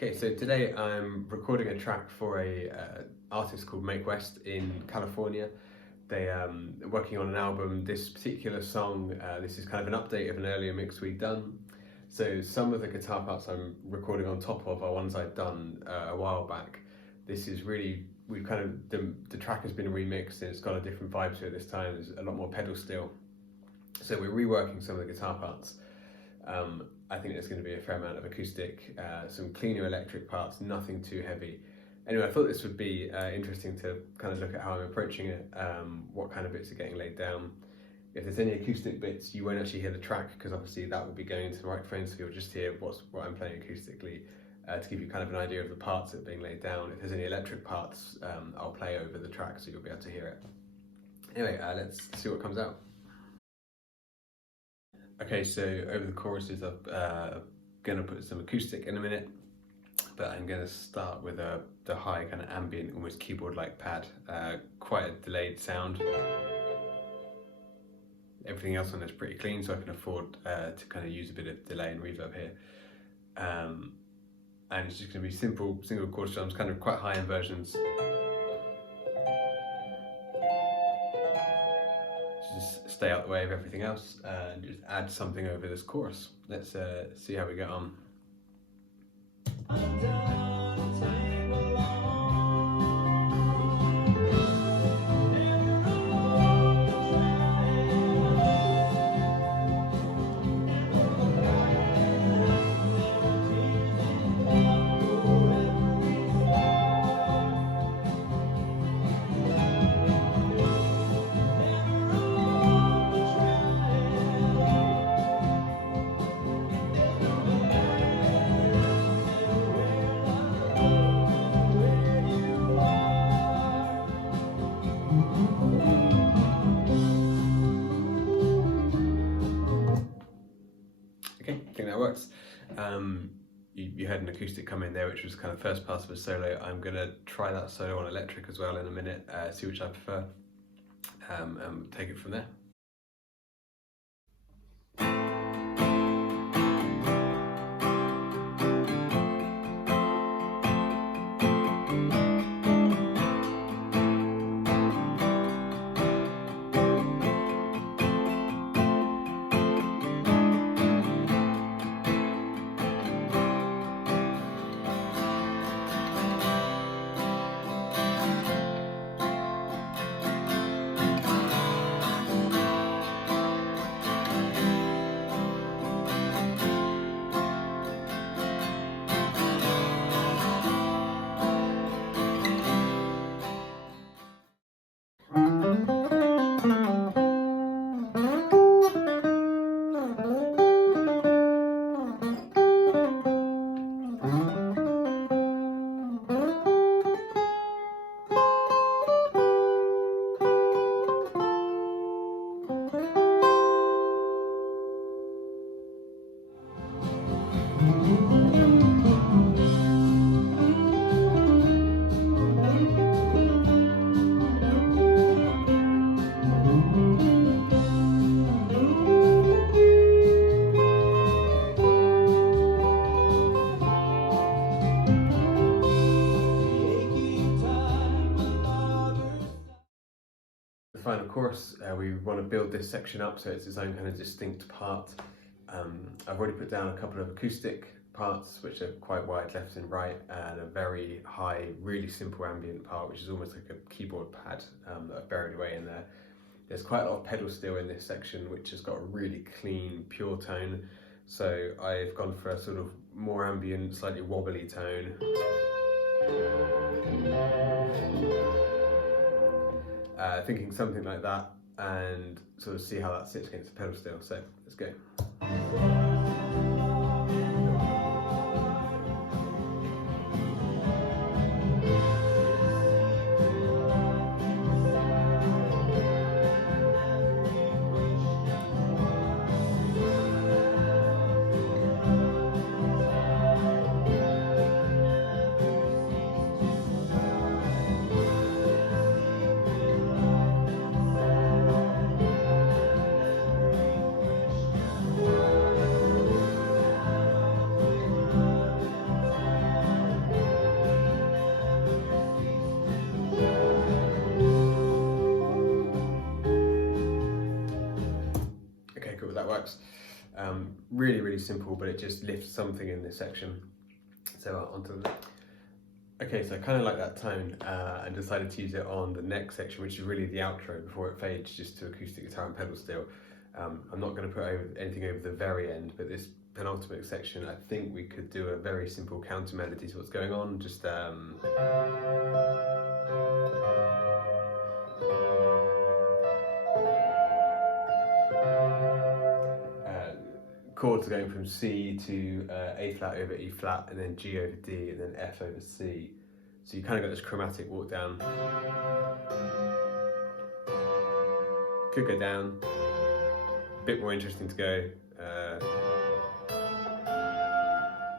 Okay, so today I'm recording a track for a artist called Make West in California. They are working on an album. This particular song, this is kind of an update of an earlier mix we'd done. So some of the guitar parts I'm recording on top of are ones I'd done a while back. This is really, the track has been remixed and it's got a different vibe to it this time. There's a lot more pedal steel. So we're reworking some of the guitar parts. I think there's going to be a fair amount of acoustic, some cleaner electric parts, nothing too heavy. Anyway, I thought this would be interesting to kind of look at how I'm approaching it, what kind of bits are getting laid down. If there's any acoustic bits, you won't actually hear the track because obviously that will be going into the microphone, so you'll just hear what I'm playing acoustically to give you kind of an idea of the parts that are being laid down. If there's any electric parts, I'll play over the track so you'll be able to hear it. Anyway, let's see what comes out. Okay, so over the choruses I'm going to put some acoustic in a minute, but I'm going to start with the high kind of ambient, almost keyboard-like pad, quite a delayed sound. Everything else on there is pretty clean, so I can afford to kind of use a bit of delay and reverb here. And it's just going to be simple single chord strums, kind of quite high-end versions. Just stay out the way of everything else and just add something over this chorus. Let's see how we get on. Okay, I think that works. You heard an acoustic come in there, which was kind of first pass of a solo. I'm going to try that solo on electric as well in a minute, see which I prefer, and take it from there. The final chorus, we want to build this section up so it's its own kind of distinct part. I've already put down a couple of acoustic parts which are quite wide left and right, and a very high, really simple ambient part which is almost like a keyboard pad that I've buried away in there. There's quite a lot of pedal steel in this section which has got a really clean, pure tone, so I've gone for a sort of more ambient, slightly wobbly tone. Thinking something like that, and sort of see how that sits against the pedal steel. So let's go. Really simple, but it just lifts something in this section. So onto the... Okay, so I kind of like that tone and decided to use it on the next section, which is really the outro before it fades just to acoustic guitar and pedal steel. I'm not going to put anything over the very end, but this penultimate section, I think we could do a very simple counter melody to what's going on. Just chords are going from C to A flat over E flat, and then G over D, and then F over C. So you kind of got this chromatic walk down. Could go down. A bit more interesting to go.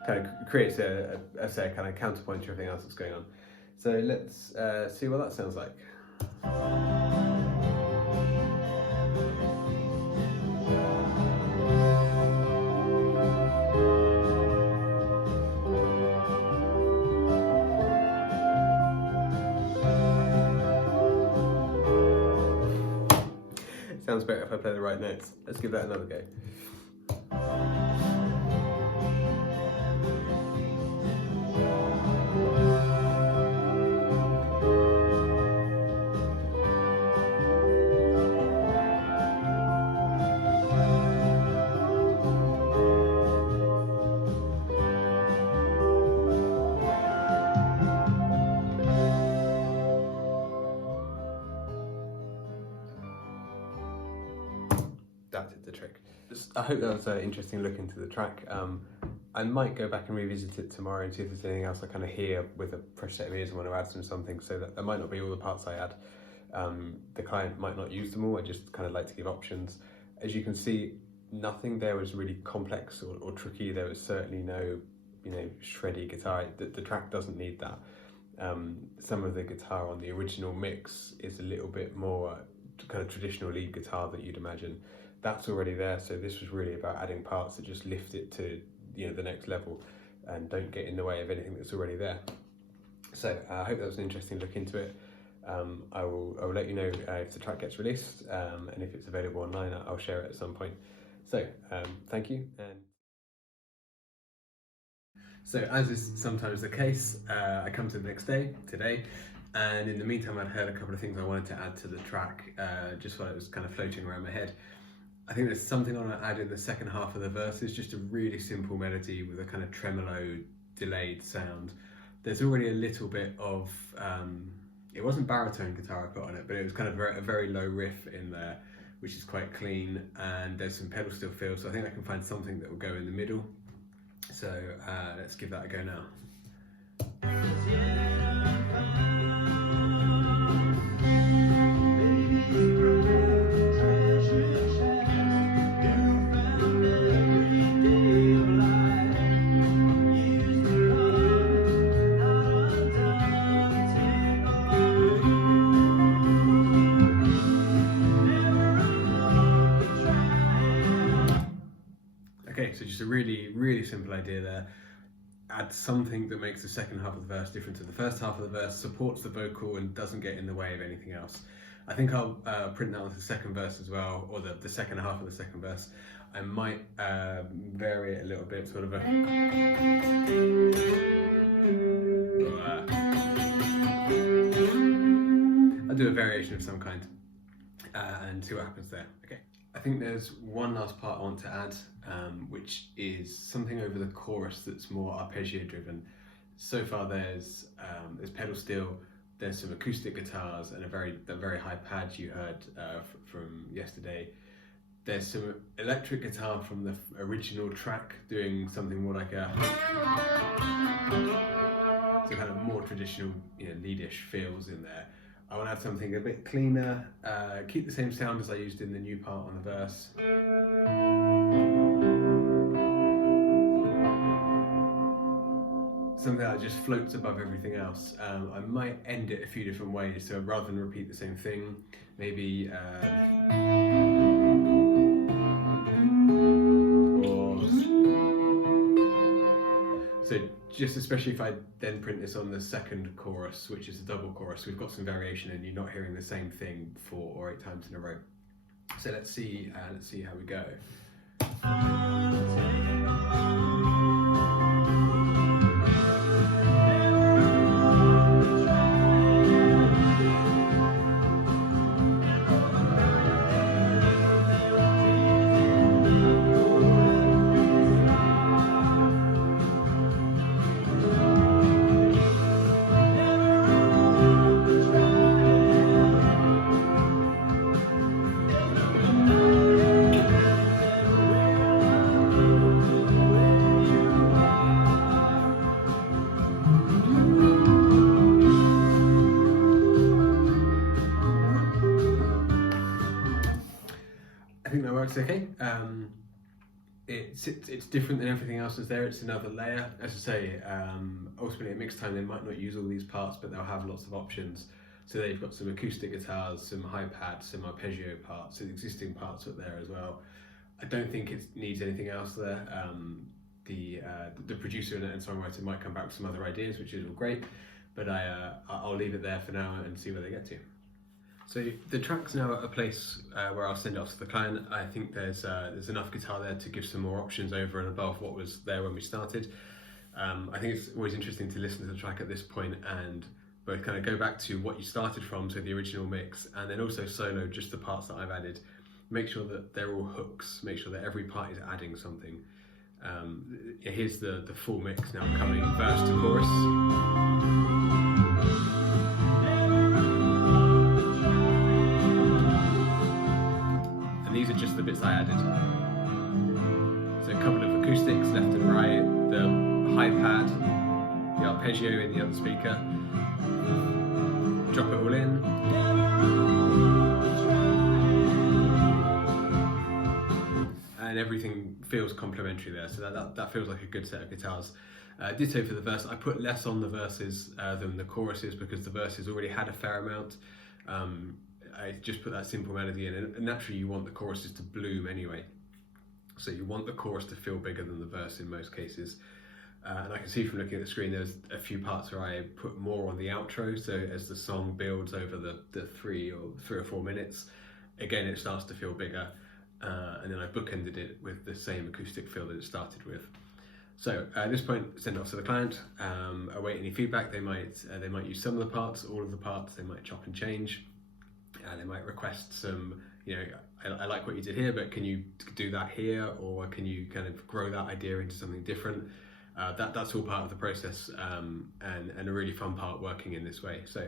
Kind of creates a kind of counterpoint to everything else that's going on. So let's see what that sounds like. Sounds better if I play the right notes. Let's give that another go. That did the trick. I hope that was an interesting look into the track. I might go back and revisit it tomorrow and see if there's anything else I kind of hear with a fresh set of ears and want to add something, so that might not be all the parts I add. The client might not use them all, I just kind of like to give options. As you can see, nothing there was really complex or tricky. There was certainly no, shreddy guitar. The track doesn't need that. Some of the guitar on the original mix is a little bit more kind of traditional lead guitar that you'd imagine. That's already there, so this was really about adding parts that just lift it to the next level and don't get in the way of anything that's already there. So I hope that was an interesting look into it. I will let you know if the track gets released, and if it's available online, I'll share it at some point. So thank you. And so, as is sometimes the case, I come to the next day, today, and in the meantime I'd heard a couple of things I wanted to add to the track, just while it was kind of floating around my head. I think there's something I want to add in the second half of the verses, just a really simple melody with a kind of tremolo delayed sound. There's already a little bit of, it wasn't baritone guitar I put on it, but it was kind of a very low riff in there, which is quite clean, and there's some pedal steel feel, so I think I can find something that will go in the middle. So let's give that a go now. Okay, so just a really simple idea there. Add something that makes the second half of the verse different to the first half of the verse, supports the vocal and doesn't get in the way of anything else. I think I'll print that onto the second verse as well, or the second half of the second verse. I might vary it a little bit, sort of a... I'll do a variation of some kind and see what happens there. Okay. I think there's one last part I want to add, which is something over the chorus that's more arpeggio driven. So far there's pedal steel, there's some acoustic guitars and a very high pad you heard from yesterday. There's some electric guitar from the original track doing something more like a... so kind of more traditional, leadish feels in there. I want to add something a bit cleaner, keep the same sound as I used in the new part on the verse. Something that just floats above everything else. I might end it a few different ways, so rather than repeat the same thing, maybe so just especially if I then print this on the second chorus, which is a double chorus, we've got some variation and you're not hearing the same thing 4 or 8 times in a row. So let's see how we go. works okay. It's different than everything else that's there. It's another layer. As I say, ultimately at mix time they might not use all these parts, but they'll have lots of options. So they've got some acoustic guitars, some hi-hats, some arpeggio parts, and existing parts up there as well. I don't think it needs anything else there. The producer and songwriter might come back with some other ideas, which is all great, but I'll leave it there for now and see where they get to. So the track's now at a place where I'll send it off to the client. I think there's enough guitar there to give some more options over and above what was there when we started. I think it's always interesting to listen to the track at this point and both kind of go back to what you started from, so the original mix, and then also solo just the parts that I've added. Make sure that they're all hooks, make sure that every part is adding something. Here's the full mix now coming verse to chorus. And these are just the bits I added. So a couple of acoustics left and right, the hi-hat, the arpeggio in the other speaker. Drop it all in. And everything feels complementary there, so that feels like a good set of guitars. Ditto for the verse. I put less on the verses than the choruses because the verses already had a fair amount. I just put that simple melody in, and naturally you want the choruses to bloom anyway. So you want the chorus to feel bigger than the verse in most cases. And I can see from looking at the screen there's a few parts where I put more on the outro, so as the song builds over the 3 or 4 minutes, again it starts to feel bigger. And then I bookended it with the same acoustic feel that it started with. So at this point, send it off to the client, await any feedback. They might use some of the parts, all of the parts, they might chop and change. They might request some, I like what you did here, but can you do that here? Or can you kind of grow that idea into something different? That's all part of the process, and a really fun part working in this way. So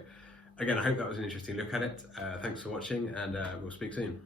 again, I hope that was an interesting look at it. Thanks for watching, and we'll speak soon.